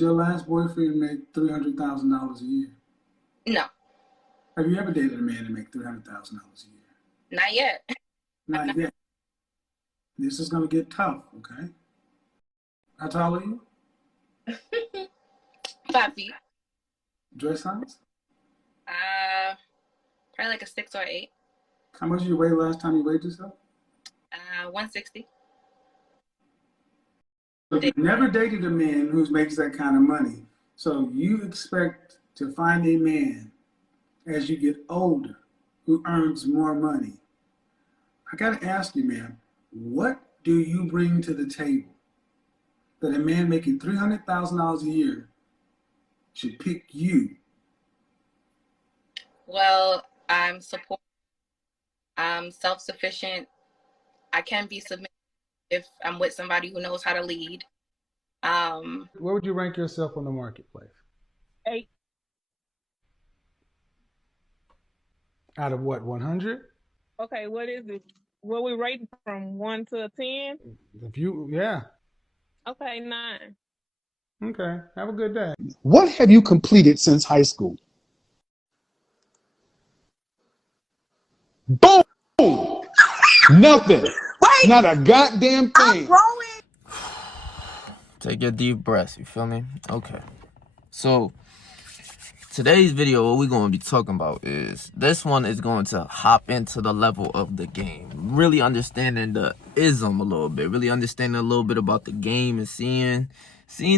your last boyfriend make $300,000 a year? No, Have you ever dated a man that make $300,000 a year? not yet. Not yet. This is gonna get tough. Okay. How tall are you? 5 feet. Dress size? Uh, Probably like a 6 or 8. How much did you weigh last time you weighed yourself? 160. So you never dated a man who makes that kind of money. So you expect to find a man as you get older who earns more money. I gotta ask you, man, what do you bring to the table that a man making $300,000 a year should pick you? Well, I'm support. I'm self-sufficient. I can be submissive if I'm with somebody who knows how to lead. Where would you rank yourself on the marketplace? 8. Out of what, 100? Okay, what is it? What we rating from 1 to 10? If you, yeah. Okay, 9. Okay. Have a good day. What have you completed since high school? Boom! Nothing. Wait, Not a goddamn I'm thing. growing. Take your deep breaths, you feel me? Okay. So today's video, what we're going to be talking about is, this one is going to hop into the level of the game, really understanding the ism a little bit, really understanding a little bit about the game and seeing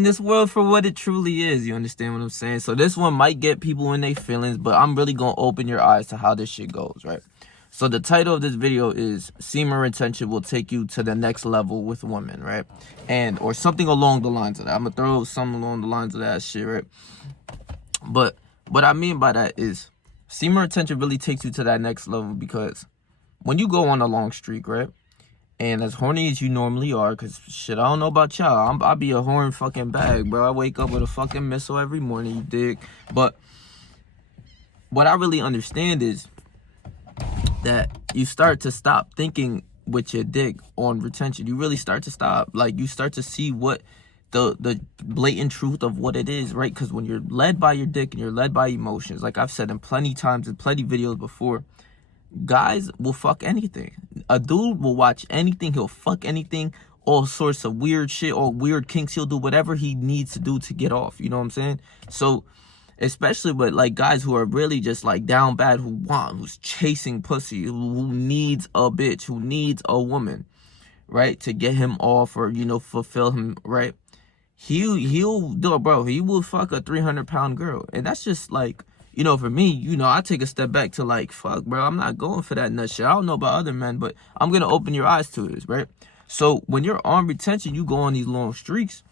this world for what it truly is. You understand what I'm saying? So this one might get people in their feelings, but I'm really going to open your eyes to how this shit goes, right? So the title of this video is Semen Retention Will Take You to the Next Level with Women, right? And, or something along the lines of that. I'm going to throw something along the lines of that shit, right? But what I mean by that is, semen retention really takes you to that next level, because when you go on a long streak, right? And as horny as you normally are, because shit, I don't know about y'all, I'll be a horn fucking bag, bro. I wake up with a fucking missile every morning, you dig? But what I really understand is that you start to stop thinking with your dick on retention. You really start to stop. Like, you start to see what the blatant truth of what it is, right? Because when you're led by your dick and you're led by emotions, like I've said in plenty times in plenty videos before, guys will fuck anything. A dude will watch anything, he'll fuck anything, all sorts of weird shit or weird kinks. He'll do whatever he needs to do to get off, you know what I'm saying? So especially with like guys who are really just like down bad, who's chasing pussy, who needs a bitch, who needs a woman, right, to get him off or, you know, fulfill him, right? He'll do it, bro. He will fuck a 300-pound girl. And that's just like, you know, for me, you know, I take a step back to like, fuck, bro, I'm not going for that nut shit. I don't know about other men, but I'm gonna open your eyes to this, right? So when you're on retention, you go on these long streaks,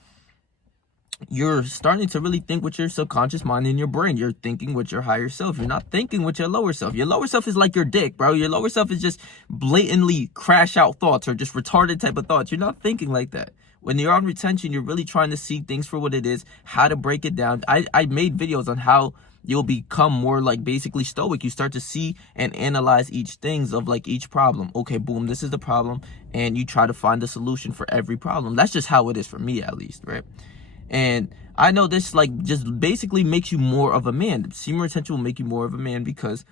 you're starting to really think with your subconscious mind in your brain. You're thinking with your higher self. You're not thinking with your lower self. Your lower self is like your dick, bro. Your lower self is just blatantly crash out thoughts or just retarded type of thoughts. You're not thinking like that. When you're on retention, you're really trying to see things for what it is, how to break it down. I made videos on how you'll become more like basically stoic. You start to see and analyze each things of like each problem. Okay, boom, this is the problem. And you try to find the solution for every problem. That's just how it is for me, at least, right? And I know this like just basically makes you more of a man. Semen retention will make you more of a man because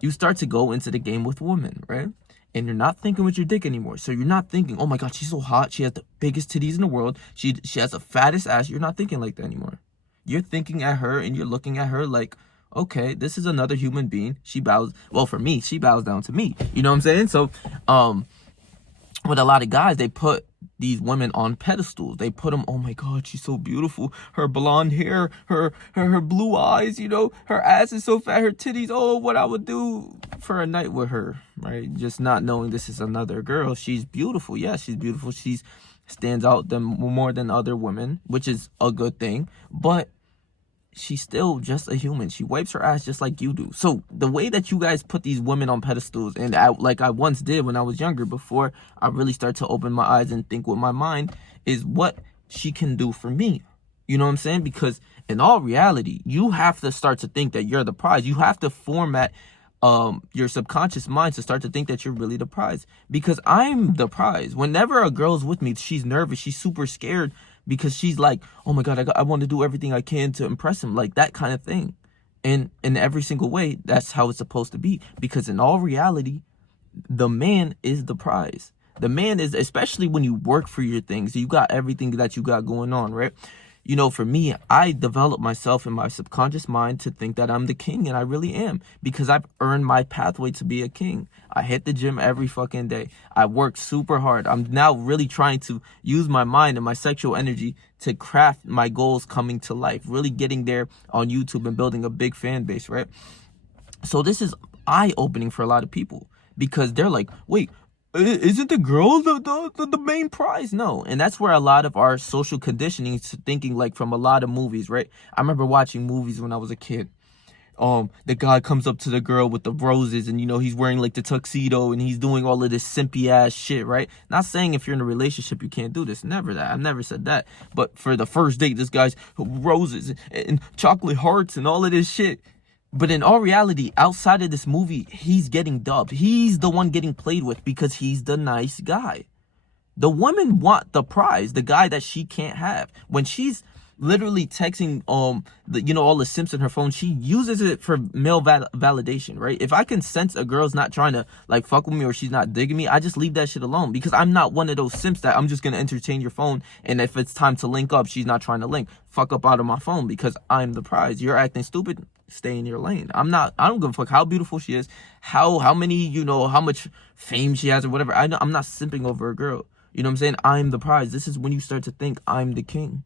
you start to go into the game with women, right? And you're not thinking with your dick anymore. So you're not thinking, oh my God, she's so hot. She has the biggest titties in the world. She has the fattest ass. You're not thinking like that anymore. You're thinking at her and you're looking at her like, okay, this is another human being. She bows, well, for me, she bows down to me. You know what I'm saying? So, with a lot of guys, they put these women on pedestals. They put them, oh my God, she's so beautiful. Her blonde hair, her blue eyes, you know, her ass is so fat, her titties, oh, what I would do for a night with her, right? Just not knowing this is another girl. She's beautiful. Yeah, she's beautiful. She's stands out more than other women, which is a good thing. But she's still just a human. She wipes her ass just like you do. So the way that you guys put these women on pedestals, and like I once did when I was younger, before I really start to open my eyes and think with my mind, is what she can do for me. You know what I'm saying? Because in all reality, you have to start to think that you're the prize. You have to format your subconscious mind to start to think that you're really the prize, because I'm the prize. Whenever a girl's with me, she's nervous, she's super scared, because she's like, oh my God, I want to do everything I can to impress him, like that kind of thing. And in every single way, that's how it's supposed to be, because in all reality, the man is the prize. The man is, especially when you work for your things, you got everything that you got going on, right? You know, for me, I developed myself in my subconscious mind to think that I'm the king, and I really am, because I've earned my pathway to be a king. I hit the gym every fucking day. I work super hard. I'm now really trying to use my mind and my sexual energy to craft my goals coming to life, really getting there on YouTube and building a big fan base, right? So this is eye-opening for a lot of people, because they're like, wait, isn't the girl the main prize? No. And that's where a lot of our social conditioning is thinking, like, from a lot of movies, right? I remember watching movies when I was a kid. The guy comes up to the girl with the roses, and, you know, he's wearing like the tuxedo, and he's doing all of this simpy ass shit, right? Not saying if you're in a relationship you can't do this. Never that. I've never said that. But for the first date, this guy's roses and chocolate hearts and all of this shit. But in all reality, outside of this movie, he's getting dubbed. He's the one getting played with because he's the nice guy. The women want the prize, the guy that she can't have. When she's literally texting all the simps in her phone, she uses it for male validation, right? If I can sense a girl's not trying to like fuck with me, or she's not digging me, I just leave that shit alone, because I'm not one of those simps that I'm just gonna entertain your phone, and if it's time to link up, she's not trying to link. Fuck up out of my phone, because I'm the prize. You're acting stupid, stay in your lane. I don't give a fuck how beautiful she is, how many, how much fame she has or whatever. I'm not simping over a girl. You know what I'm saying? I'm the prize. This is when you start to think I'm the king.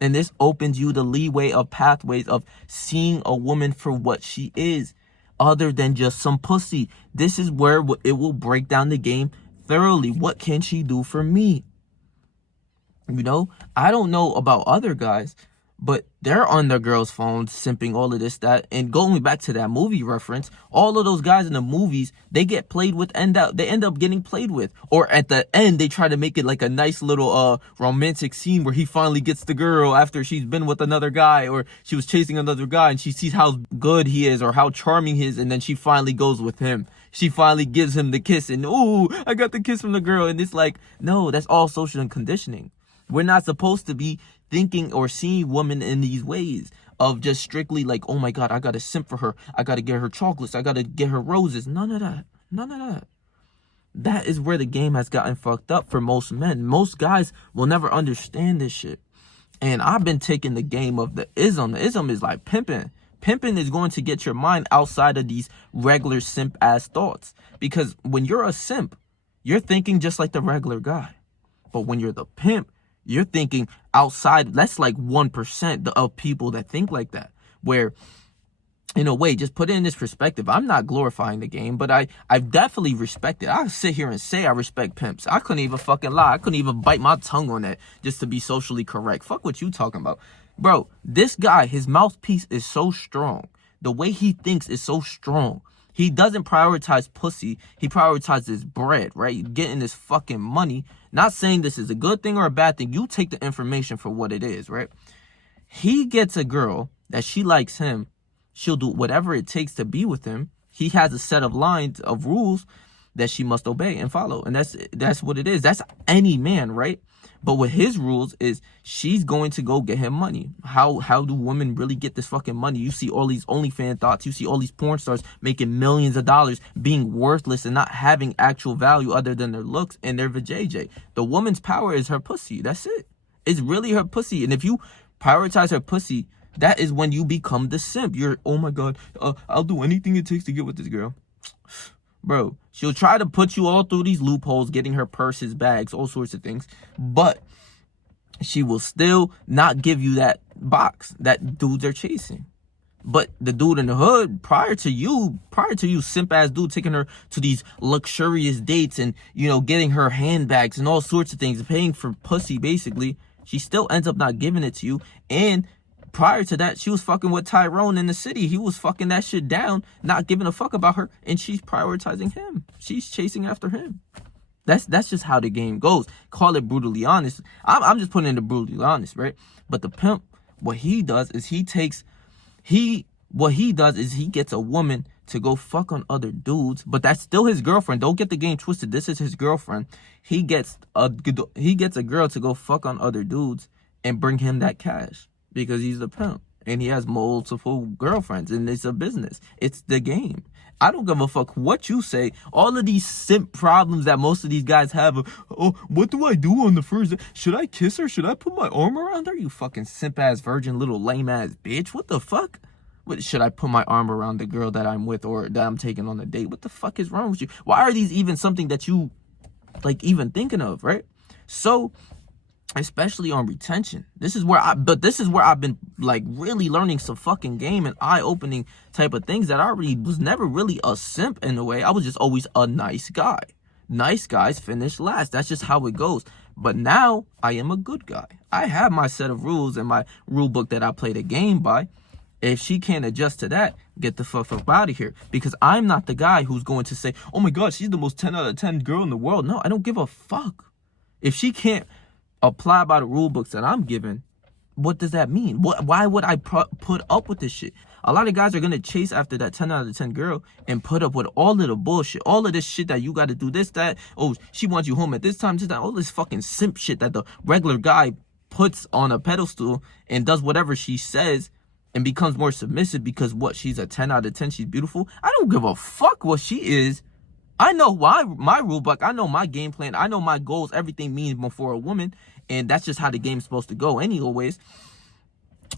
And this opens you the leeway of pathways of seeing a woman for what she is, other than just some pussy. This is where it will break down the game thoroughly. What can she do for me? I don't know about other guys, but they're on their girls' phones, simping, all of this, that. And going back to that movie reference, all of those guys in the movies, they get played with, they end up getting played with. Or at the end, they try to make it like a nice little romantic scene where he finally gets the girl after she's been with another guy, or she was chasing another guy, and she sees how good he is or how charming he is, and then she finally goes with him. She finally gives him the kiss, and ooh, I got the kiss from the girl. And it's like, no, that's all social conditioning. We're not supposed to be thinking or seeing women in these ways of just strictly like, oh my God, I gotta simp for her, I gotta get her chocolates, I gotta get her roses. None of that. That is where the game has gotten fucked up for most men. Most guys will never understand this shit. And I've been taking the game of the ism. The ism is like pimping. Pimping is going to get your mind outside of these regular simp ass thoughts, because when you're a simp, you're thinking just like the regular guy. But when you're the pimp, you're thinking outside. That's like 1% of people that think like that. Where, in a way, just put it in this perspective, I'm not glorifying the game, but I definitely respect it. I sit here and say I respect pimps. I couldn't even fucking lie. I couldn't even bite my tongue on that just to be socially correct. Fuck what you talking about. Bro, this guy, his mouthpiece is so strong. The way he thinks is so strong. He doesn't prioritize pussy. He prioritizes bread, right? Getting this fucking money. Not saying this is a good thing or a bad thing. You take the information for what it is, right? He gets a girl that she likes him. She'll do whatever it takes to be with him. He has a set of lines of rules that she must obey and follow. And that's what it is. That's any man, right? But with his rules is she's going to go get him money. How do women really get this fucking money? You see all these OnlyFans thoughts. You see all these porn stars making millions of dollars, being worthless and not having actual value other than their looks and their vajayjay. The woman's power is her pussy. That's it. It's really her pussy. And if you prioritize her pussy, that is when you become the simp. You're, oh my God, I'll do anything it takes to get with this girl. Bro, she'll try to put you all through these loopholes, getting her purses, bags, all sorts of things. But she will still not give you that box that dudes are chasing. But the dude in the hood, prior to you, simp ass dude taking her to these luxurious dates and, getting her handbags and all sorts of things, paying for pussy basically, she still ends up not giving it to you. And prior to that, she was fucking with Tyrone in the city. He was fucking that shit down, not giving a fuck about her, and she's prioritizing him. She's chasing after him. That's just how the game goes. Call it brutally honest. I'm just putting in the brutally honest, right? But the pimp, what he does is he gets a woman to go fuck on other dudes, but that's still his girlfriend. Don't get the game twisted. This is his girlfriend. He gets a girl to go fuck on other dudes, and bring him that cash because he's the pimp and he has multiple girlfriends and it's a business. It's the game. I don't give a fuck what you say. All of these simp problems that most of these guys have. Oh, what do I do on the first? Should I kiss her? Should I put my arm around her? You fucking simp ass virgin little lame ass bitch. What the fuck? What, should I put my arm around the girl that I'm with or that I'm taking on a date? What the fuck is wrong with you? Why are these even something that you like even thinking of, right? So, especially on retention, this is where I've been like really learning some fucking game and eye-opening type of things that I already was never really a simp in a way. I was just always a nice guy. Nice guys finish last. That's just how it goes. But now I am a good guy. I have my set of rules and my rule book that I play the game by. If she can't adjust to that, get the fuck up out of here. Because I'm not the guy who's going to say, oh my God, she's the most 10 out of 10 girl in the world. No, I don't give a fuck. If she can't apply by the rule books that I'm given, what does that mean? Why would I put up with this shit? A lot of guys are going to chase after that 10 out of 10 girl and put up with all of the bullshit. All of this shit that you got to do this, that. Oh, she wants you home at this time, this, that. All this fucking simp shit that the regular guy puts on a pedestal and does whatever she says and becomes more submissive because what, she's a 10 out of 10, she's beautiful. I don't give a fuck what she is. I know my rule book, I know my game plan, I know my goals, everything means before a woman, and that's just how the game's supposed to go anyways.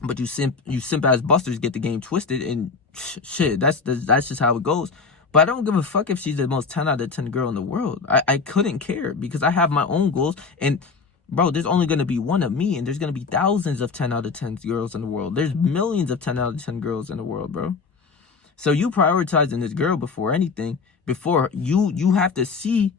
But you simp ass busters get the game twisted, and shit, that's just how it goes. But I don't give a fuck if she's the most 10 out of 10 girl in the world. I couldn't care because I have my own goals, and bro, there's only going to be one of me, and there's going to be thousands of 10 out of 10 girls in the world. There's millions of 10 out of 10 girls in the world, bro. So you prioritizing this girl before anything, before you have to see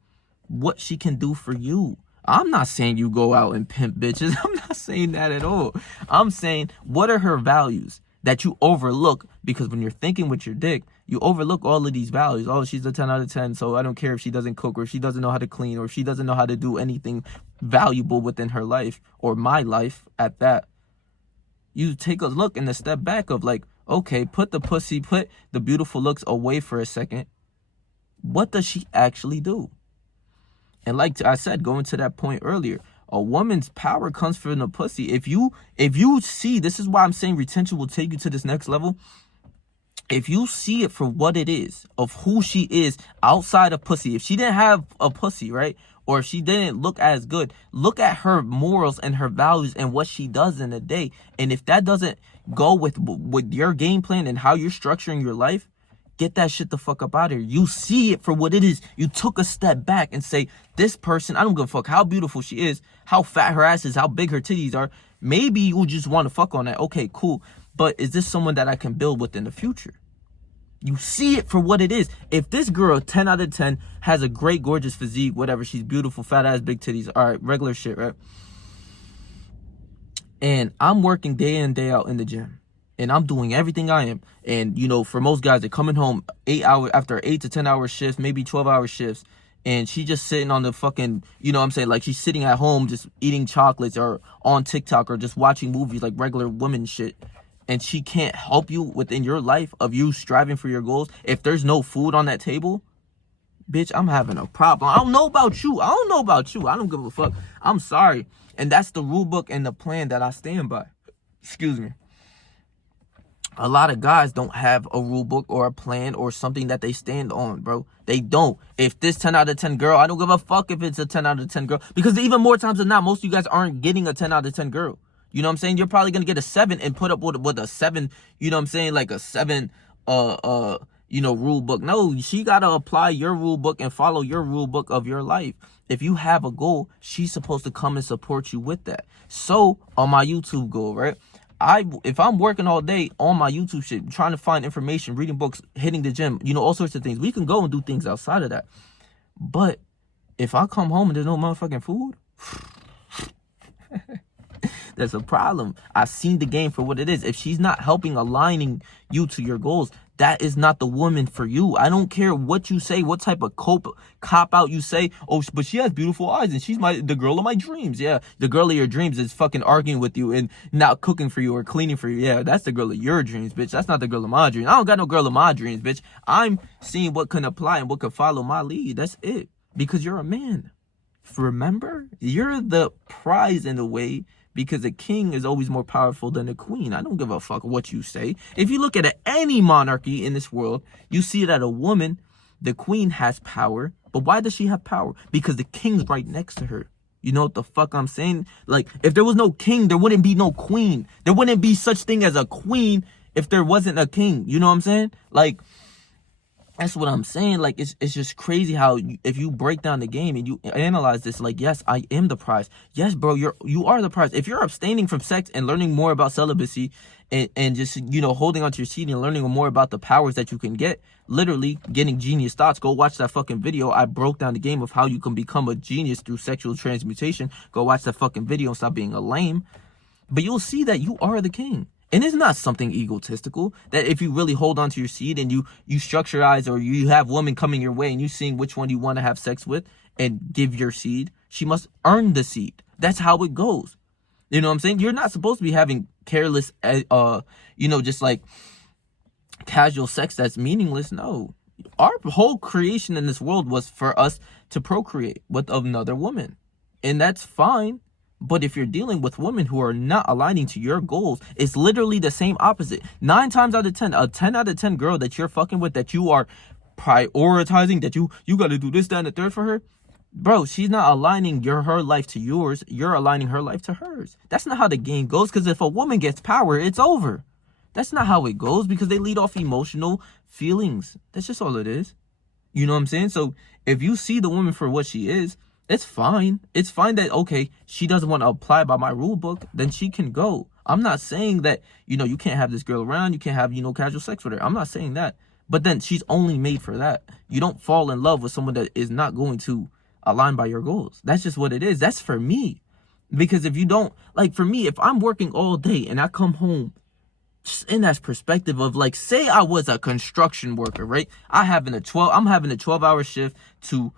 what she can do for you. I'm not saying you go out and pimp bitches. I'm not saying that at all. I'm saying, what are her values that you overlook? Because when you're thinking with your dick, you overlook all of these values. Oh, she's a 10 out of 10, so I don't care if she doesn't cook or if she doesn't know how to clean or if she doesn't know how to do anything valuable within her life or my life at that. You take a look and a step back of like, okay, put the beautiful looks away for a second. What does she actually do? And like I said, going to that point earlier, a woman's power comes from the pussy. If you see, this is why I'm saying retention will take you to this next level. If you see it for what it is, of who she is outside of pussy, if she didn't have a pussy, right? Or if she didn't look as good, look at her morals and her values and what she does in a day. And if that doesn't go with your game plan and how you're structuring your life, get that shit the fuck up out of here. You see it for what it is. You took a step back and say, this person, I don't give a fuck how beautiful she is, how fat her ass is, how big her titties are. Maybe you just want to fuck on that. Okay, cool. But is this someone that I can build with in the future? You see it for what it is. If this girl, 10 out of 10, has a great, gorgeous physique, whatever, she's beautiful, fat ass, big titties, all right, regular shit, right? And I'm working day in, day out in the gym. And I'm doing everything I am. And, you know, for most guys, they're coming home 8 hours after 8 to 10 hour shifts, maybe 12-hour shifts. And she just sitting on the fucking, you know what I'm saying? Like, she's sitting at home just eating chocolates or on TikTok or just watching movies like regular women shit. And she can't help you within your life of you striving for your goals. If there's no food on that table, bitch, I'm having a problem. I don't know about you. I don't give a fuck. I'm sorry. And that's the rule book and the plan that I stand by. Excuse me. A lot of guys don't have a rule book or a plan or something that they stand on, bro. They don't. If this 10 out of 10 girl, I don't give a fuck if it's a 10 out of 10 girl. Because even more times than not, most of you guys aren't getting a 10 out of 10 girl. You know what I'm saying? You're probably going to get a 7 and put up with a 7, you know what I'm saying? Like a 7, you know, rule book. No, she got to apply your rule book and follow your rule book of your life. If you have a goal, she's supposed to come and support you with that. So on my YouTube goal, right? If I'm working all day on my YouTube shit, trying to find information, reading books, hitting the gym, you know, all sorts of things, we can go and do things outside of that. But if I come home and there's no motherfucking food, there's a problem. I've seen the game for what it is. If she's not helping aligning you to your goals, that is not the woman for you. I don't care what you say, what type of cop out you say. Oh, but she has beautiful eyes and she's the girl of my dreams. Yeah, the girl of your dreams is fucking arguing with you and not cooking for you or cleaning for you. Yeah, that's the girl of your dreams, bitch. That's not the girl of my dreams. I don't got no girl of my dreams, bitch. I'm seeing what can apply and what can follow my lead. That's it. Because you're a man. Remember? You're the prize in a way because a king is always more powerful than a queen. I don't give a fuck what you say. If you look at any monarchy in this world, you see that a woman, the queen, has power. But why does she have power? Because the king's right next to her. You know what the fuck I'm saying? Like, if there was no king, there wouldn't be no queen. There wouldn't be such thing as a queen if there wasn't a king. You know what I'm saying? Like, that's what I'm saying. Like, it's just crazy how if you break down the game and you analyze this, like, yes, I am the prize. Yes, bro, you are the prize. If you're abstaining from sex and learning more about celibacy and just, you know, holding onto your seed and learning more about the powers that you can get, literally getting genius thoughts, go watch that fucking video. I broke down the game of how you can become a genius through sexual transmutation. Go watch that fucking video and stop being a lame. But you'll see that you are the king. And it's not something egotistical, that if you really hold on to your seed and you structureize, or you have women coming your way and you seeing which one you want to have sex with and give your seed, she must earn the seed. That's how it goes. You know what I'm saying? You're not supposed to be having careless, you know, just like casual sex that's meaningless. No. Our whole creation in this world was for us to procreate with another woman. And that's fine. But if you're dealing with women who are not aligning to your goals, it's literally the same opposite. 9 times out of 10, a 10 out of 10 girl that you're fucking with, that you are prioritizing, that you got to do this, that, and the third for her, bro, she's not aligning her life to yours. You're aligning her life to hers. That's not how the game goes, because if a woman gets power, it's over. That's not how it goes, because they lead off emotional feelings. That's just all it is. You know what I'm saying? So if you see the woman for what she is, it's fine. It's fine that, okay, she doesn't want to apply by my rule book, then she can go. I'm not saying that, you know, you can't have this girl around, you can't have, you know, casual sex with her. I'm not saying that. But then she's only made for that. You don't fall in love with someone that is not going to align by your goals. That's just what it is. That's for me. Because if you don't, like, for me, if I'm working all day and I come home, just in that perspective of, like, say I was a construction worker, right? I'm having a 12-hour shift to,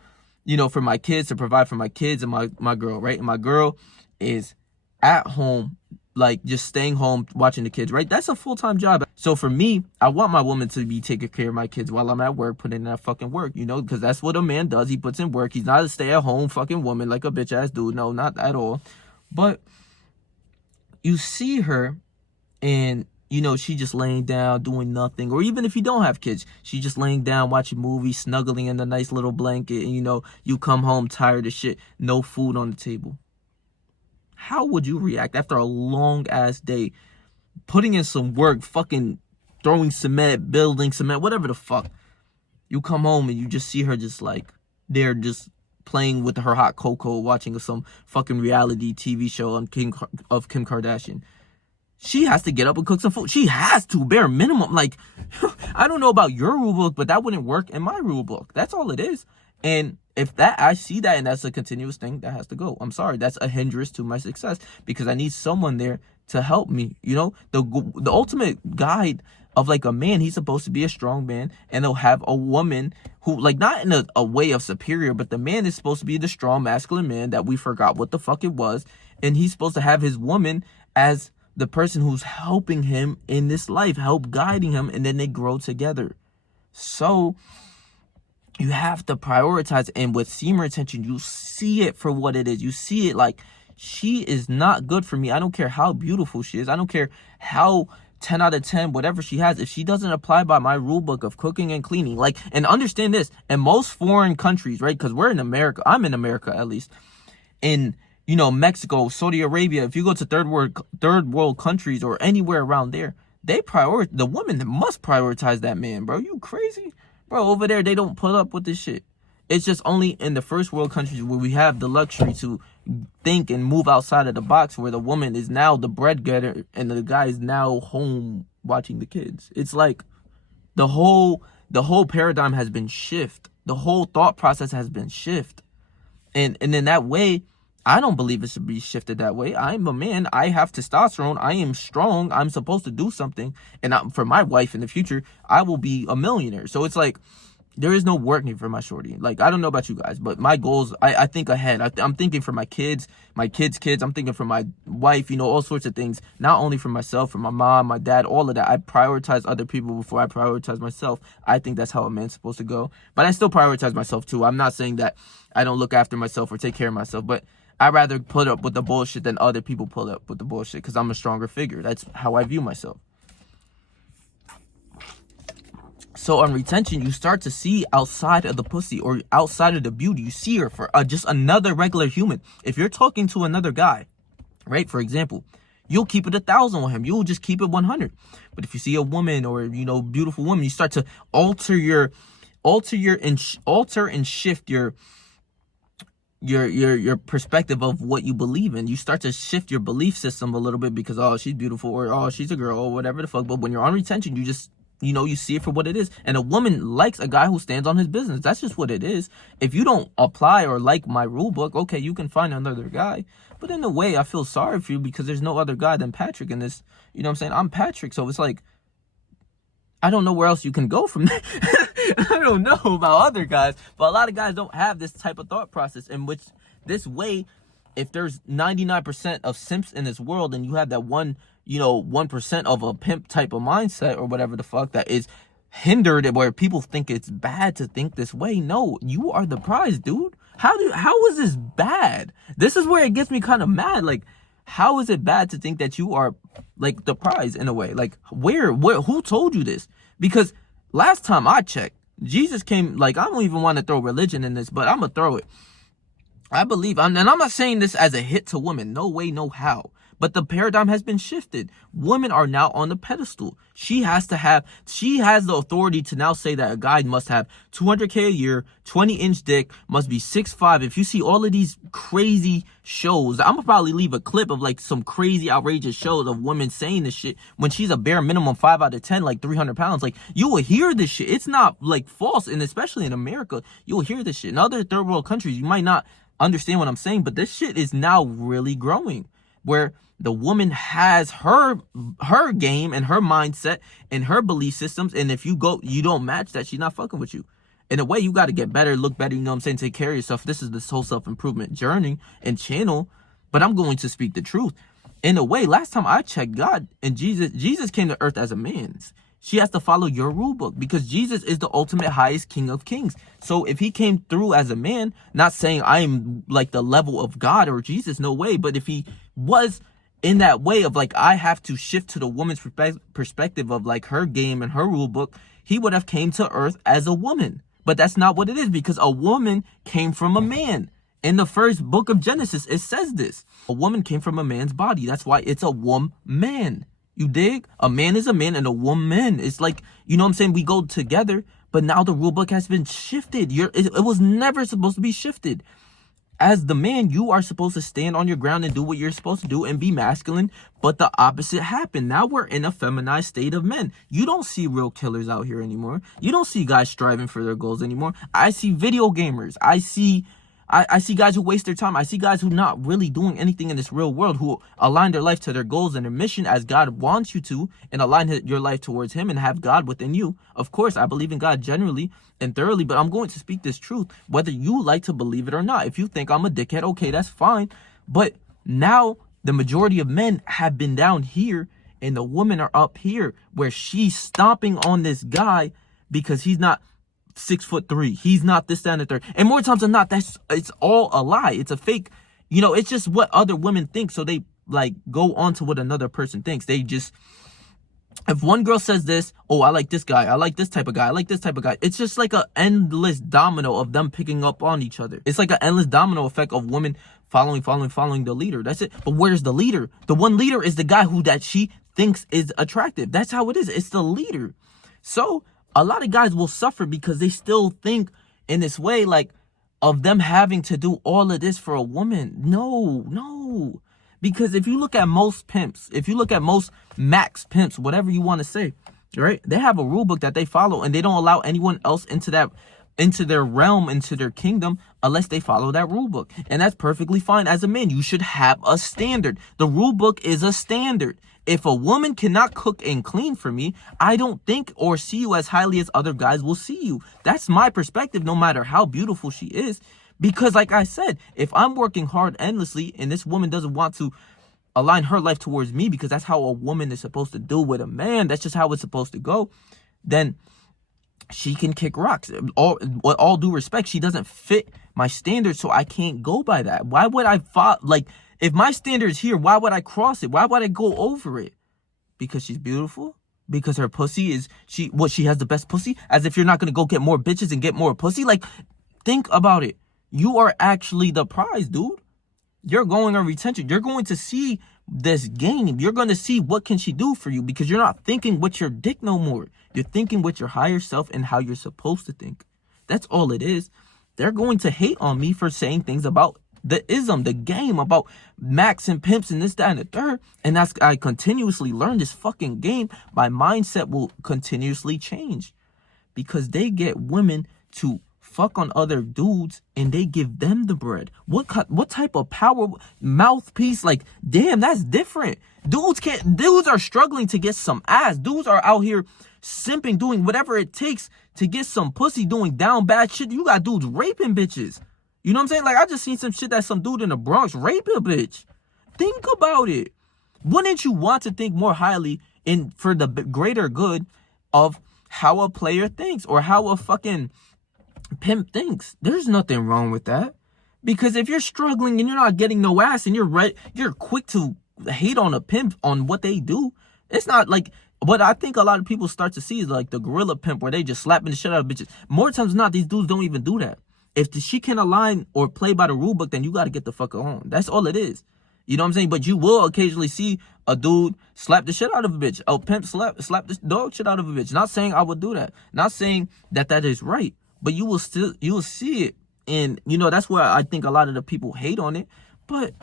you know, for my kids, to provide for my kids and my girl, right? And my girl is at home, like, just staying home, watching the kids, right? That's a full-time job. So for me, I want my woman to be taking care of my kids while I'm at work, putting in that fucking work, you know, because that's what a man does. He puts in work. He's not a stay-at-home fucking woman like a bitch-ass dude. No, not at all. But you see her and, you know, she just laying down, doing nothing. Or even if you don't have kids, she just laying down, watching movies, snuggling in a nice little blanket. And, you know, you come home tired as shit, no food on the table. How would you react after a long-ass day, putting in some work, fucking throwing cement, building cement, whatever the fuck? You come home and you just see her just, like, they're just playing with her hot cocoa, watching some fucking reality TV show on Kim Kardashian. She has to get up and cook some food. She has to, bare minimum. Like, I don't know about your rule book, but that wouldn't work in my rule book. That's all it is. And if I see that and that's a continuous thing, that has to go. I'm sorry, that's a hindrance to my success, because I need someone there to help me. You know, the ultimate guide of, like, a man, he's supposed to be a strong man, and they'll have a woman who, like, not in a way of superior, but the man is supposed to be the strong masculine man that we forgot what the fuck it was, and he's supposed to have his woman as the person who's helping him in this life, help guiding him, and then they grow together. So you have to prioritize. And with semen retention, you see it for what it is. You see it like, she is not good for me. I don't care how beautiful she is. I don't care how 10 out of 10, whatever she has. If she doesn't apply by my rule book of cooking and cleaning, like, and understand this, in most foreign countries, right? Because we're in America. I'm in America, at least. In, you know, Mexico, Saudi Arabia, if you go to third world countries or anywhere around there, the woman must prioritize that man, bro. You crazy? Bro, over there, they don't put up with this shit. It's just only in the first world countries where we have the luxury to think and move outside of the box, where the woman is now the bread getter and the guy is now home watching the kids. It's like the whole paradigm has been shift. The whole thought process has been shift. And in that way, I don't believe it should be shifted that way. I'm a man. I have testosterone. I am strong. I'm supposed to do something. And for my wife in the future, I will be a millionaire. So it's like, there is no working for my shorty. Like, I don't know about you guys, but my goals, I think ahead. I'm thinking for my kids' kids. I'm thinking for my wife, you know, all sorts of things. Not only for myself, for my mom, my dad, all of that. I prioritize other people before I prioritize myself. I think that's how a man's supposed to go. But I still prioritize myself too. I'm not saying that I don't look after myself or take care of myself, but I'd rather put up with the bullshit than other people put up with the bullshit because I'm a stronger figure. That's how I view myself. So on retention, you start to see outside of the pussy or outside of the beauty. You see her for just another regular human. If you're talking to another guy, right, for example, you'll keep it 1,000 with him. You'll just keep it 100. But if you see a woman or, you know, beautiful woman, you start to alter and shift your perspective of what you believe in. You start to shift your belief system a little bit because, oh, she's beautiful, or oh, she's a girl, or whatever the fuck. But when you're on retention, you just, you know, you see it for what it is. And a woman likes a guy who stands on his business. That's just what it is. If you don't apply or like my rule book, okay, you can find another guy. But in a way, I feel sorry for you because there's no other guy than Patrick in this. You know what I'm saying? I'm Patrick, so it's like, I don't know where else you can go from there. I don't know about other guys, but a lot of guys don't have this type of thought process in which this way, if there's 99% of simps in this world and you have that 1% of a pimp type of mindset or whatever the fuck that is hindered where people think it's bad to think this way. No, you are the prize, dude. How is this bad? This is where it gets me kind of mad. Like, how is it bad to think that you are like the prize in a way? Like, where, who told you this? Because last time I checked, Jesus came, like, I don't even want to throw religion in this, but I'm going to throw it. I believe, and I'm not saying this as a hit to women. No way, no how. But the paradigm has been shifted. Women are now on the pedestal. She has the authority to now say that a guy must have 200K a year, 20-inch dick, must be 6'5". If you see all of these crazy shows, I'm gonna probably leave a clip of like some crazy outrageous shows of women saying this shit when she's a bare minimum 5 out of 10, like 300 pounds. Like, you will hear this shit. It's not like false, and especially in America, you will hear this shit. In other third world countries, you might not understand what I'm saying, but this shit is now really growing, where the woman has her game and her mindset and her belief systems, and if you don't match that, she's not fucking with you. In a way, you got to get better, look better, you know what I'm saying, take care of yourself. This is this whole self-improvement journey and channel, but I'm going to speak the truth. In a way, last time I checked, God and Jesus came to earth as a man. She has to follow your rule book because Jesus is the ultimate highest king of kings. So if he came through as a man, not saying I am like the level of God or Jesus, no way, but if he was in that way of like, I have to shift to the woman's perspective of like her game and her rule book, he would have came to earth as a woman. But that's not what it is, because a woman came from a man. In the first book of Genesis, it says this. A woman came from a man's body. That's why it's a woman. You dig? A man is a man and a woman. It's like, you know what I'm saying? We go together, but now the rule book has been shifted. It was never supposed to be shifted. As the man, you are supposed to stand on your ground and do what you're supposed to do and be masculine, but the opposite happened. Now we're in a feminized state of men. You don't see real killers out here anymore. You don't see guys striving for their goals anymore. I see video gamers. I see guys who waste their time. I see guys who not really doing anything in this real world, who align their life to their goals and their mission as God wants you to, and align your life towards him and have God within you. Of course, I believe in God generally and thoroughly, but I'm going to speak this truth, whether you like to believe it or not. If you think I'm a dickhead, okay, that's fine. But now the majority of men have been down here and the women are up here, where she's stomping on this guy because he's not 6'3". He's not this, that, and the third. And more times than not, it's all a lie. It's a fake. You know, it's just what other women think. So they like go on to what another person thinks. They just, if one girl says this, oh, I like this guy, I like this type of guy, I like this type of guy. It's just like an endless domino of them picking up on each other. It's like an endless domino effect of women following the leader. That's it. But where's the leader? The one leader is the guy that she thinks is attractive. That's how it is. It's the leader. So a lot of guys will suffer because they still think in this way, like, of them having to do all of this for a woman. No. Because if you look at most pimps, if you look at most max pimps, whatever you want to say, right? They have a rule book that they follow, and they don't allow anyone else into their realm, into their kingdom, unless they follow that rule book. And that's perfectly fine. As a man, you should have a standard. The rule book is a standard. If a woman cannot cook and clean for me, I don't think or see you as highly as other guys will see you. That's my perspective, no matter how beautiful she is. Because like I said, if I'm working hard endlessly and this woman doesn't want to align her life towards me, because that's how a woman is supposed to do with a man, that's just how it's supposed to go, then she can kick rocks. With all due respect, she doesn't fit my standards, so I can't go by that. Why would I if my standard's here, why would I cross it? Why would I go over it? Because she's beautiful? Because her pussy is, she has the best pussy? As if you're not gonna go get more bitches and get more pussy? Like, think about it. You are actually the prize, dude. You're going on retention. You're going to see this game. You're going to see what can she do for you, because you're not thinking with your dick no more. You're thinking with your higher self and how you're supposed to think. That's all it is. They're going to hate on me for saying things about the game, about max and pimps and this, that, and the third. And as I continuously learn this fucking game, my mindset will continuously change, because they get women to fuck on other dudes and they give them the bread. What type of power mouthpiece? Like, damn, that's different. Dudes are struggling to get some ass. Dudes are out here simping, doing whatever it takes to get some pussy, doing down bad shit. You got dudes raping bitches. You know what I'm saying? Like, I just seen some shit that some dude in the Bronx raped a bitch. Think about it. Wouldn't you want to think more highly for the greater good of how a player thinks, or how a fucking pimp thinks? There's nothing wrong with that. Because if you're struggling and you're not getting no ass, and you're quick to hate on a pimp on what they do, it's not like what I think a lot of people start to see is like the gorilla pimp, where they just slapping the shit out of bitches. More times than not, these dudes don't even do that. If she can align or play by the rule book, then you got to get the fuck on. That's all it is. You know what I'm saying? But you will occasionally see a dude slap the shit out of a bitch. A pimp slap the dog shit out of a bitch. Not saying I would do that. Not saying that is right. But you will see it. And, you know, that's where I think a lot of the people hate on it. But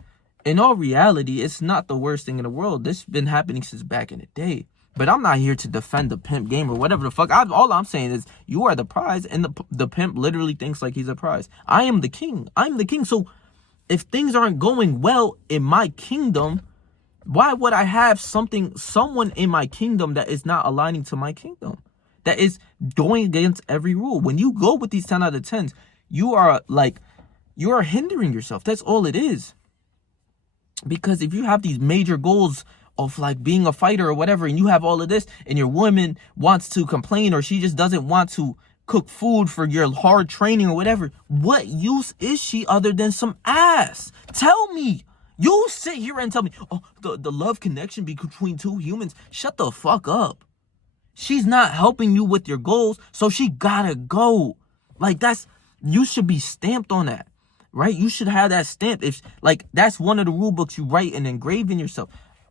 in all reality, it's not the worst thing in the world. This has been happening since back in the day. But I'm not here to defend the pimp game or whatever the fuck. All I'm saying is you are the prize, and the pimp literally thinks like he's a prize. I am the king. I'm the king. So if things aren't going well in my kingdom, why would I have someone in my kingdom that is not aligning to my kingdom? That is going against every rule. When you go with these 10 out of 10s, you are hindering yourself. That's all it is. Because if you have these major goals of like being a fighter or whatever, and you have all of this, and your woman wants to complain, or she just doesn't want to cook food for your hard training or whatever, what use is she other than some ass? Tell me. You sit here and tell me, oh, the love connection between two humans. Shut the fuck up. She's not helping you with your goals, so she gotta go. Like, you should be stamped on that, right? You should have that stamp. If like that's one of the rule books you write and engrave in yourself.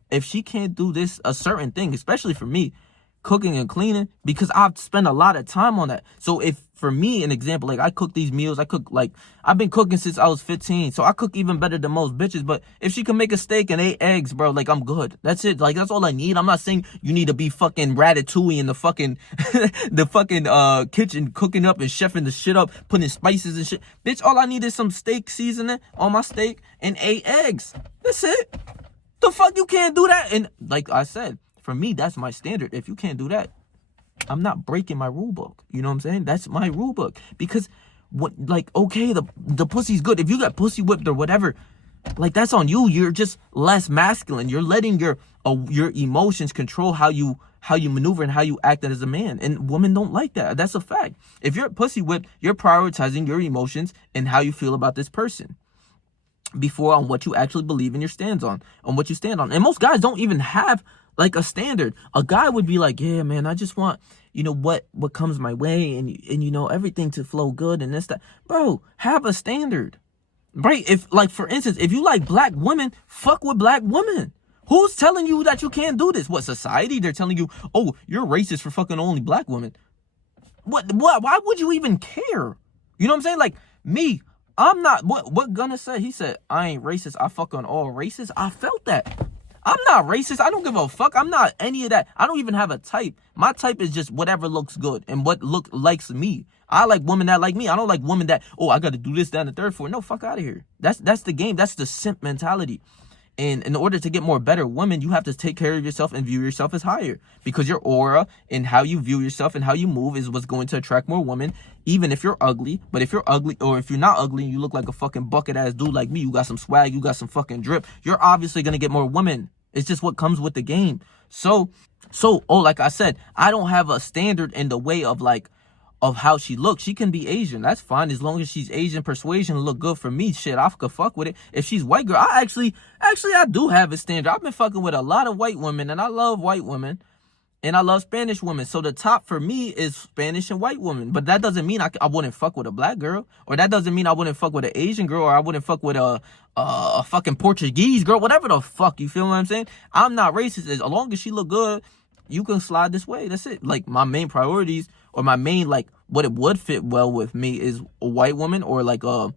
If she can't do a certain thing, especially for me, cooking and cleaning, because I've spent a lot of time on that. So if, for me, an example, like I cook these meals, I've been cooking since I was 15, so I cook even better than most bitches. But if she can make a steak and 8 eggs, bro, like, I'm good. That's it. Like, that's all I need. I'm not saying you need to be fucking Ratatouille in the fucking kitchen, cooking up and chefing the shit up, putting spices and shit. Bitch, all I need is some steak seasoning on my steak and 8 eggs. That's it. The fuck, you can't do that? And like I said, for me, that's my standard. If you can't do that, I'm not breaking my rule book. You know what I'm saying? That's my rule book. Because okay, the pussy's good. If you got pussy whipped or whatever, like, that's on you. You're just less masculine. You're letting your emotions control how you maneuver and how you act as a man. And women don't like that. That's a fact. If you're pussy whipped, you're prioritizing your emotions and how you feel about this person before on what you actually believe in your stands on what you stand on. And most guys don't even have like a standard. A guy would be like, yeah, man, I just want, you know, what comes my way, and you know, everything to flow good and this, that. Bro, have a standard, right? If, like, for instance, if you like black women, fuck with black women. Who's telling you that you can't do this? What, society? They're telling you, oh, you're racist for fucking only black women. What? Why would you even care? You know what I'm saying? Like, me, I'm not, what Gunna said? He said, I ain't racist. I fuck on all races. I felt that. I'm not racist. I don't give a fuck. I'm not any of that. I don't even have a type. My type is just whatever looks good and what likes me. I like women that like me. I don't like women that, oh, I got to do this, that, and the third for. No, fuck out of here. That's the game. That's the simp mentality. And in order to get more better women, you have to take care of yourself and view yourself as higher, because your aura and how you view yourself and how you move is what's going to attract more women, even if you're ugly. But if you're ugly, or if you're not ugly and you look like a fucking bucket ass dude like me, you got some swag, you got some fucking drip, you're obviously going to get more women. It's just what comes with the game. So, like I said, I don't have a standard in the way of like, of how she looks. She can be Asian. That's fine as long as she's Asian persuasion look good for me. Shit, I could fuck with it. If she's white girl, I do have a standard. I've been fucking with a lot of white women, and I love white women. And I love Spanish women. So the top for me is Spanish and white women. But that doesn't mean I wouldn't fuck with a black girl. Or that doesn't mean I wouldn't fuck with an Asian girl. Or I wouldn't fuck with a fucking Portuguese girl. Whatever the fuck. You feel what I'm saying? I'm not racist. As long as she look good, you can slide this way. That's it. Like, my main priorities, or my main, like, what it would fit well with me is a white woman, or like a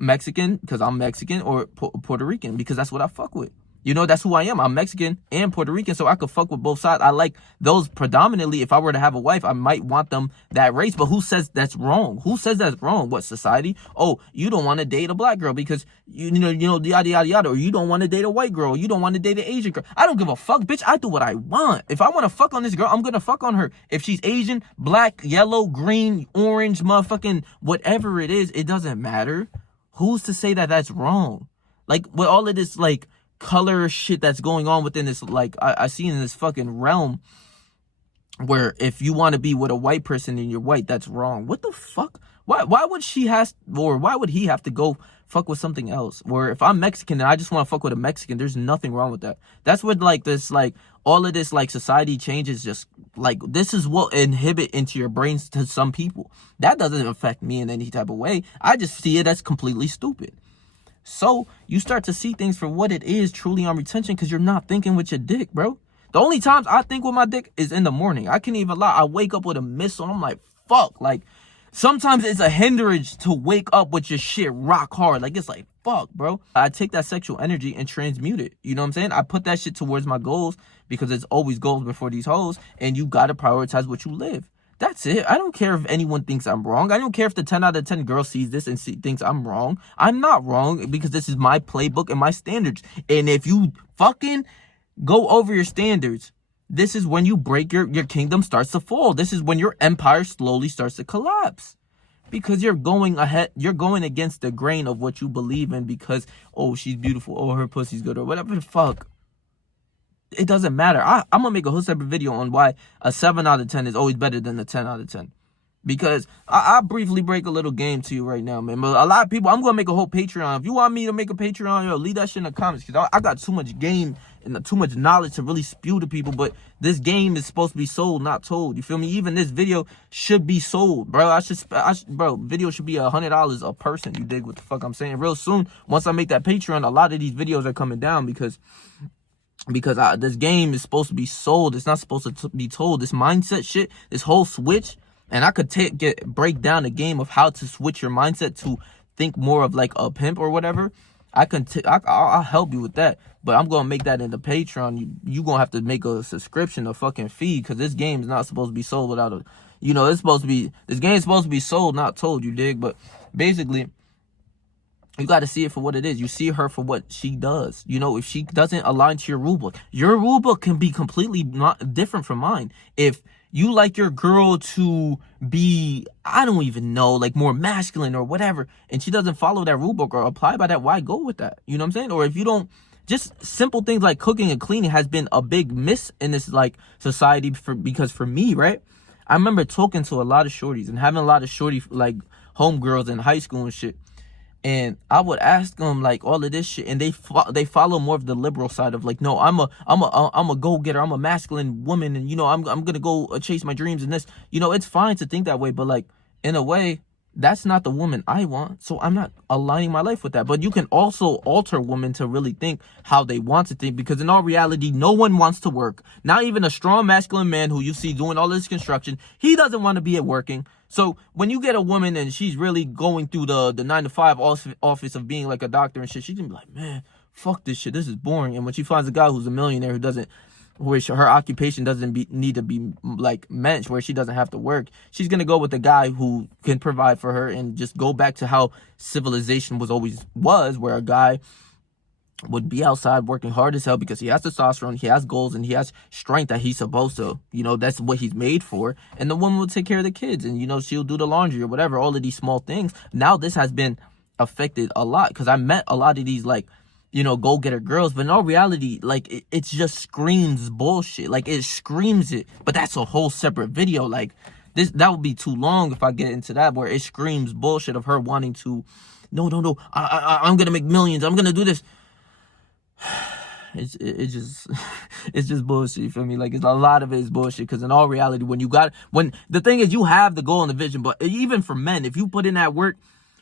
Mexican, because I'm Mexican, or Puerto Rican, because that's what I fuck with. You know, that's who I am. I'm Mexican and Puerto Rican, so I could fuck with both sides. I like those predominantly. If I were to have a wife, I might want them that race. But who says that's wrong? Who says that's wrong? What, society? Oh, you don't want to date a black girl because you know, yada yada yada. Or you don't want to date a white girl. Or you don't want to date an Asian girl. I don't give a fuck, bitch. I do what I want. If I want to fuck on this girl, I'm gonna fuck on her. If she's Asian, black, yellow, green, orange, motherfucking whatever it is, it doesn't matter. Who's to say that that's wrong? Like, with all of this, like, color shit that's going on within this, like, I see in this fucking realm where if you want to be with a white person and you're white, that's wrong. What the fuck? Why would why would he have to go fuck with something else? Or if I'm Mexican and I just want to fuck with a Mexican, there's nothing wrong with that. That's what, like, this, like, all of this, like, society changes, just, like, this is what inhibit into your brains to some people. That doesn't affect me in any type of way. I just see it as completely stupid. So you start to see things for what it is truly on retention, because you're not thinking with your dick, bro. The only times I think with my dick is in the morning. I can't even lie. I wake up with a missile and I'm like, fuck. Like, sometimes it's a hindrance to wake up with your shit rock hard. Like, it's like, fuck, bro. I take that sexual energy and transmute it. You know what I'm saying? I put that shit towards my goals, because there's always goals before these hoes, and you got to prioritize what you live. That's it. I don't care if anyone thinks I'm wrong. I don't care if the 10 out of 10 girl sees this and thinks I'm wrong. I'm not wrong, because this is my playbook and my standards. And if you fucking go over your standards, this is when you break your kingdom starts to fall. This is when your empire slowly starts to collapse. Because you're going ahead, you're going against the grain of what you believe in, because, oh, she's beautiful, oh, her pussy's good, or whatever the fuck. It doesn't matter. I'm going to make a whole separate video on why a 7 out of 10 is always better than a 10 out of 10. Because I'll briefly break a little game to you right now, man. But a lot of people, I'm going to make a whole Patreon. If you want me to make a Patreon, yo, leave that shit in the comments. Because I got too much game and too much knowledge to really spew to people. But this game is supposed to be sold, not told. You feel me? Even this video should be sold, bro. Bro, video should be $100 a person. You dig what the fuck I'm saying? Real soon, once I make that Patreon, a lot of these videos are coming down, because this game is supposed to be sold. It's not supposed to be told. This mindset shit, this whole switch, and I could break down a game of how to switch your mindset to think more of like a pimp or whatever. I'll help you with that, but I'm gonna make that in the Patreon. You gonna have to make a subscription, a fucking fee, because this game is not supposed to be sold without a, this game is supposed to be sold, not told. You dig? But basically, you got to see it for what it is. You see her for what she does. If she doesn't align to your rule book can be completely not different from mine. If you like your girl to be, I don't even know, like more masculine or whatever, and she doesn't follow that rule book or apply by that, why go with that? You know what I'm saying? Or if you don't, just simple things like cooking and cleaning has been a big miss in this, like, society, because for me, right? I remember talking to a lot of shorties and having a lot of shorty, like, homegirls in high school and shit. And I would ask them, like, all of this shit, and they follow more of the liberal side of, like, no, I'm a go-getter, I'm a masculine woman, and I'm gonna go chase my dreams and this. It's fine to think that way, but, like, in a way, that's not the woman I want, so I'm not aligning my life with that. But you can also alter women to really think how they want to think, because in all reality, no one wants to work. Not even a strong masculine man who you see doing all this construction, he doesn't want to be at working. So when you get a woman and she's really going through the 9-to-5 office of being like a doctor and shit, she's gonna be like, man, fuck this shit, this is boring. And when she finds a guy who's a millionaire where her occupation doesn't need to be like mensch, where she doesn't have to work, she's gonna go with the guy who can provide for her, and just go back to how civilization was, where a guy would be outside working hard as hell because he has testosterone, he has goals, and he has strength that he's supposed to, that's what he's made for. And the woman will take care of the kids, and she'll do the laundry or whatever, all of these small things. Now this has been affected a lot, because I met a lot of these, like, go-getter girls, but in all reality, like, it just screams bullshit. Like, it screams it. But that's a whole separate video. Like, that would be too long if I get into that, where it screams bullshit of her wanting to, no, I'm gonna make millions, I'm gonna do this. It's just it's just bullshit, you feel me? Like, it's a lot of it is bullshit, because in all reality, when the thing is, you have the goal and the vision, but even for men, if you put in that work,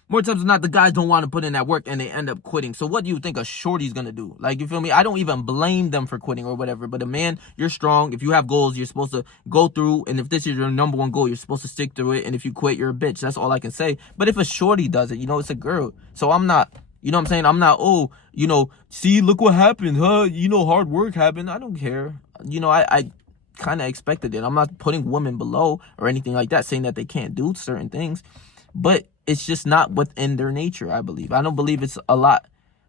more times than not, the guys don't want to put in that work and they end up quitting. So what do you think a shorty's gonna do? Like, you feel me? I don't even blame them for quitting or whatever, but a man, you're strong. If you have goals, you're supposed to go through, and if this is your number one goal, you're supposed to stick through it, and if you quit, you're a bitch. That's all I can say. But if a shorty does it, it's a girl. So I'm not, you know what I'm saying? I'm not, see, look what happened, huh? Hard work happened. I don't care. I kind of expected it. I'm not putting women below or anything like that, saying that they can't do certain things, but it's just not within their nature, I believe. I don't believe it's a lot,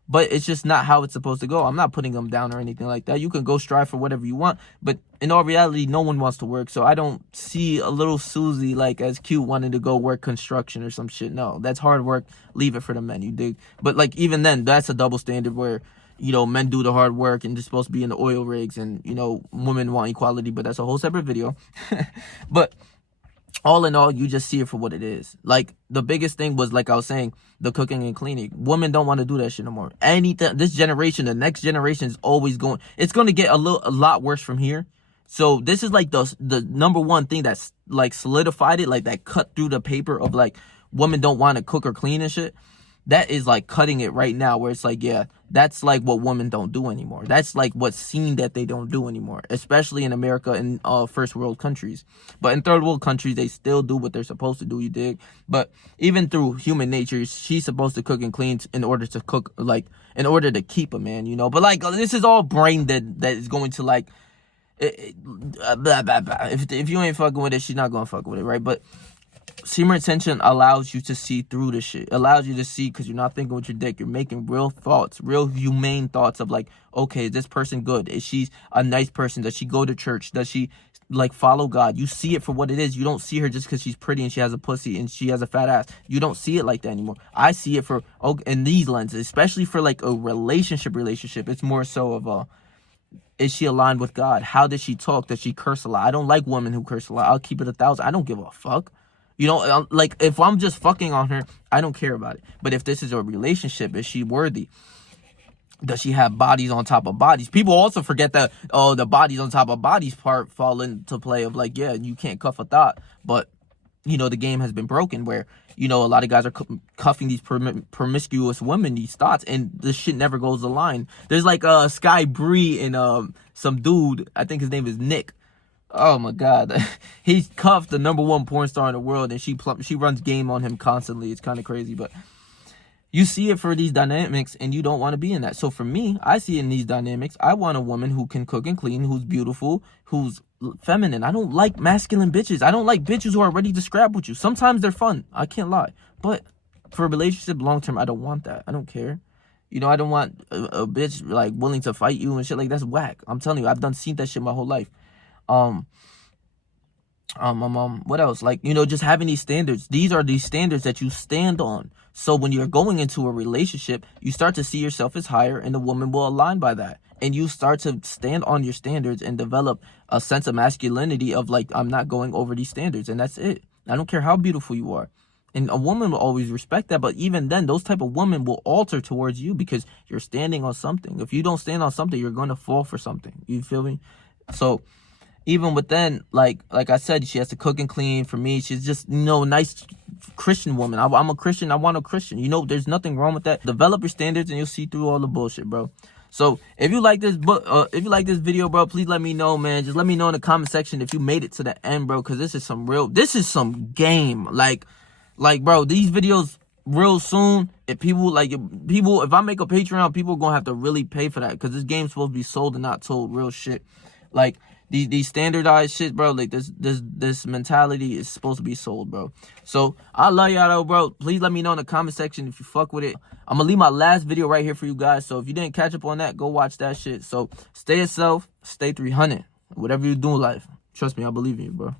but it's just not how it's supposed to go. I'm not putting them down or anything like that. You can go strive for whatever you want, but in all reality, no one wants to work. So I don't see a little Susie, like, as cute, wanting to go work construction or some shit. No, that's hard work. Leave it for the men, you dig? But, like, even then, that's a double standard where, men do the hard work and they're supposed to be in the oil rigs, and, women want equality, but that's a whole separate video. But all in all, you just see it for what it is. Like, the biggest thing was, like I was saying, the cooking and cleaning. Women don't want to do that shit no more. Anything, this generation, the next generation is always it's going to get a lot worse from here. So this is like the number one thing that's like solidified it, like that cut through the paper of like women don't want to cook or clean and shit. That is like cutting it right now, where it's like, yeah, that's like what women don't do anymore. That's like what's seen that they don't do anymore, especially in America and first world countries. But in third world countries, they still do what they're supposed to do, you dig? But even through human nature, she's supposed to cook and clean in order to cook, like, in order to keep a man, But like, this is all brain that is going to like, blah, blah, blah. If you ain't fucking with it, she's not gonna fuck with it, right? But semen retention allows you to see through the shit. Allows you to see, because you're not thinking with your dick. You're making real thoughts, real humane thoughts of like, okay, is this person good? Is she a nice person? Does she go to church? Does she like follow God? You see it for what it is. You don't see her just because she's pretty and she has a pussy and she has a fat ass. You don't see it like that anymore. I see it for, in these lenses, especially for like a relationship. It's more so of is she aligned with God? How does she talk? Does she curse a lot? I don't like women who curse a lot. I'll keep it 1,000. I don't give a fuck. Like, if I'm just fucking on her, I don't care about it. But if this is a relationship, is she worthy? Does she have bodies on top of bodies? People also forget that, the bodies on top of bodies part fall into play of like, yeah, you can't cuff a thought. But, the game has been broken where, a lot of guys are cuffing these promiscuous women, these thoughts, and this shit never goes the line. There's like Sky Bree and some dude, I think his name is Nick. Oh my God, he's cuffed the #1 porn star in the world, and she runs game on him constantly. It's kind of crazy, but you see it for these dynamics, and you don't want to be in that. So for me, I see in these dynamics, I want a woman who can cook and clean, who's beautiful, who's feminine. I don't like masculine bitches. I don't like bitches who are ready to scrap with you. Sometimes they're fun, I can't lie, but for a relationship long term, I don't want that. I don't care. I don't want a bitch like willing to fight you and shit. Like, that's whack. I'm telling you, I've seen that shit my whole life. What else? Like, just having these standards. These are these standards that you stand on. So when you're going into a relationship, you start to see yourself as higher, and the woman will align by that. And you start to stand on your standards and develop a sense of masculinity of like, I'm not going over these standards, and that's it. I don't care how beautiful you are. And a woman will always respect that, but even then, those type of women will alter towards you because you're standing on something. If you don't stand on something, you're going to fall for something. You feel me? So even within, like I said, she has to cook and clean. For me, she's just, nice Christian woman. I'm a Christian. I want a Christian. There's nothing wrong with that. Develop your standards and you'll see through all the bullshit, bro. So if you like this if you like this video, bro, please let me know, man. Just let me know in the comment section if you made it to the end, bro, because this is some game. Like, bro, these videos real soon, if I make a Patreon, people are gonna have to really pay for that, because this game's supposed to be sold and not told. Real shit. Like, these standardized shit, bro, like this mentality is supposed to be sold, bro. So I love y'all though, bro. Please let me know in the comment section if you fuck with it. I'm gonna leave my last video right here for you guys, so if you didn't catch up on that, go watch that shit. So stay yourself, stay 300, whatever you do in life. Trust me, I believe in you, bro.